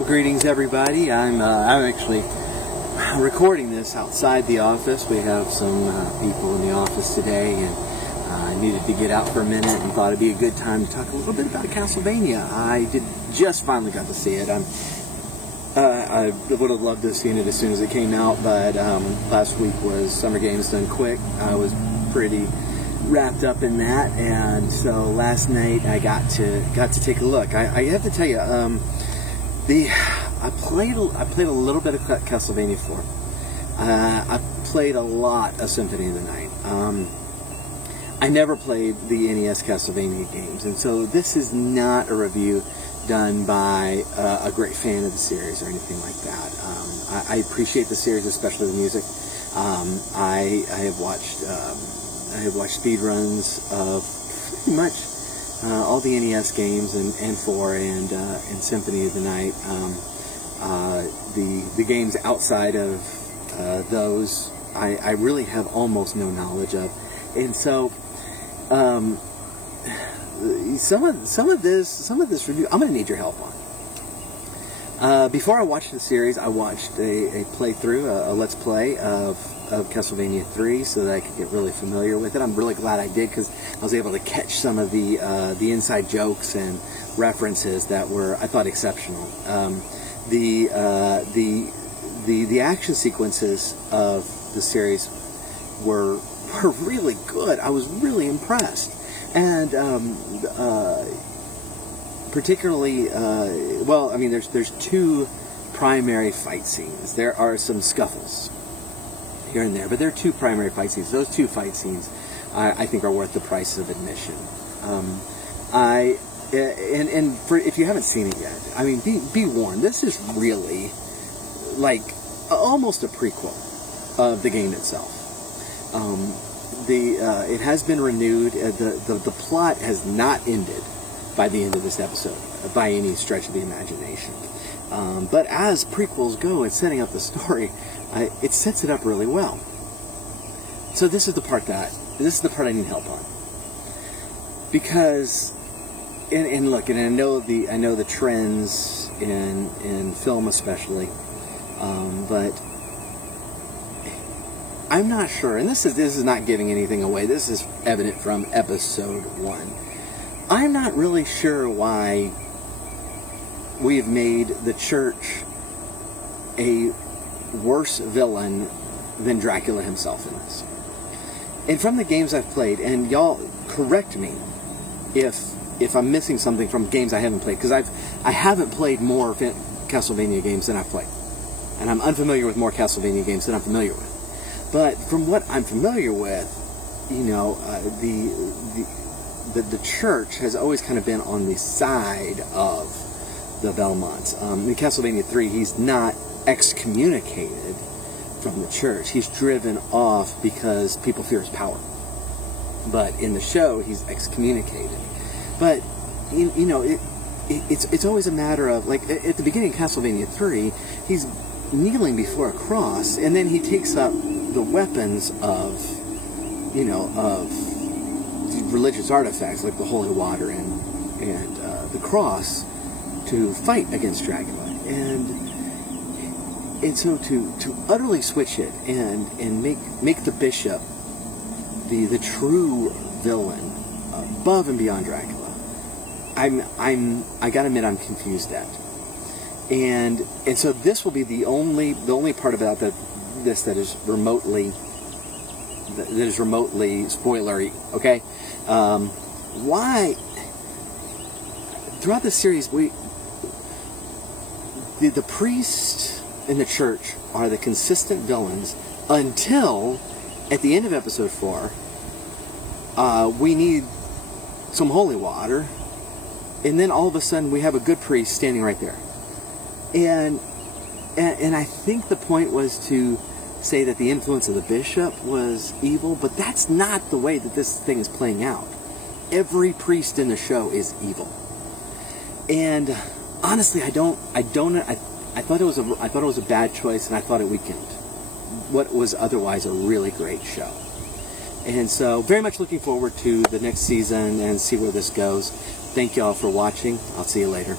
Well, greetings, everybody. I'm actually recording this outside the office. We have some people in the office today, and I needed to get out for a minute and thought it'd be a good time to talk a little bit about Castlevania. I just finally got to see it. I would have loved to have seen it as soon as it came out, but last week was Summer Games Done Quick. I was pretty wrapped up in that, and so last night I got to take a look. I have to tell you, I played a little bit of Castlevania 4. I played a lot of Symphony of the Night. I never played the NES Castlevania games, and so this is not a review done by a great fan of the series or anything like that. I appreciate the series, especially the music. I have watched speedruns of pretty much all the NES games and 4 and Symphony of the Night. The games outside of those, I really have almost no knowledge of, and so some of this review I'm going to need your help on. Before I watched the series, I watched a playthrough, a let's play of Castlevania 3, so that I could get really familiar with it. I'm really glad I did, because I was able to catch some of the inside jokes and references that were, I thought, exceptional. The action sequences of the series were really good. I was really impressed, and particularly, well, I mean, there's two primary fight scenes. There are some scuffles here and there, but there are two primary fight scenes. Those two fight scenes, I think, are worth the price of admission. If you haven't seen it yet, I mean, be warned. This is really like almost a prequel of the game itself. It has been renewed. The plot has not ended by the end of this episode, by any stretch of the imagination. But as prequels go in setting up the story, it sets it up really well. So this is the part I need help on, because and look, and I know the trends in film especially, but I'm not sure, and this is not giving anything away. This is evident from episode 1. I'm not really sure why we have made the Church a worse villain than Dracula himself in this. And from the games I've played, and y'all correct me if I'm missing something from games I haven't played, because I haven't played more Castlevania games than I've played, and I'm unfamiliar with more Castlevania games than I'm familiar with. But from what I'm familiar with, you know, the Church has always kind of been on the side of the Belmonts. In Castlevania 3, he's not excommunicated from the Church. He's driven off because people fear his power. But in the show, he's excommunicated. But you know, it's always a matter of, like, at the beginning of Castlevania 3, he's kneeling before a cross, and then he takes up the weapons of, you know, of religious artifacts like the holy water and the cross to fight against Dracula, and so to utterly switch it and make the bishop the true villain above and beyond Dracula, I gotta admit I'm confused at, and so this will be the only part about this that is remotely spoilery. Okay, why throughout the series the priest and the Church are the consistent villains until at the end of episode 4 we need some holy water, and then all of a sudden we have a good priest standing right there, and I think the point was to say that the influence of the bishop was evil, but that's not the way that this thing is playing out. Every priest in the show is evil, and honestly, I thought it was a bad choice, and I thought it weakened what was otherwise a really great show. And so, very much looking forward to the next season and see where this goes. Thank you all for watching. I'll see you later.